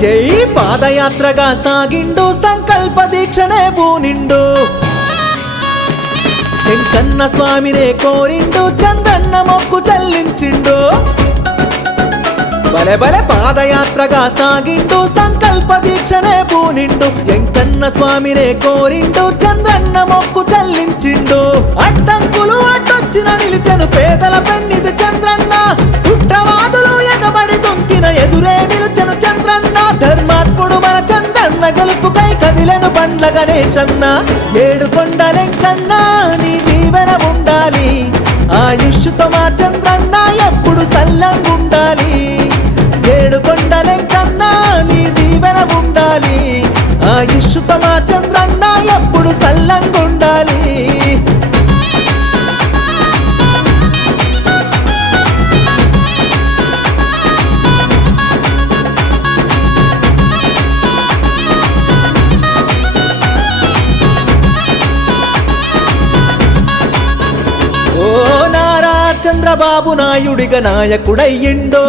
జై పాదయాత్రగా సాగిండు సంకల్ప దీక్షనే పూనిండు వెంకన్న స్వామినే కోరిండు చంద్రన్న మొక్కు చెల్లించిండు బలే బలే పాదయాత్రగా సాగిండు సంకల్ప దీక్షనే పూనిండు వెంకన్న స్వామినే కోరిండు చంద్రన్న మొక్కు చెల్లించిండు అడ్డంకులు అడ్డొచ్చిన నిలిచెను పేదల పెన్నిది చంద్రన్న కుట్రవాదులు ఎగబడి దొంకిన ఎదురే నిలిచెను చంద్రన్న ధర్మాత్ముడు మన చంద్రన్న గెలుపుకై కదిలెను బండ్ల గణేశన్న ఏడు కొండలెంకన్నా నీ దీవెన ఉండాలి ఆయుష్తో మా చంద్రన్న ఎప్పుడు సల్లంగుండాలి ఏడు కొండలెంకన్నా నీ దీవెన ఉండాలి ఆయుష్తో మా చంద్రన్న ఎప్పుడు సల్లంగుండాలి ఓ నారా చంద్రబాబు నాయుడిగా నాయకుడయ్యిండో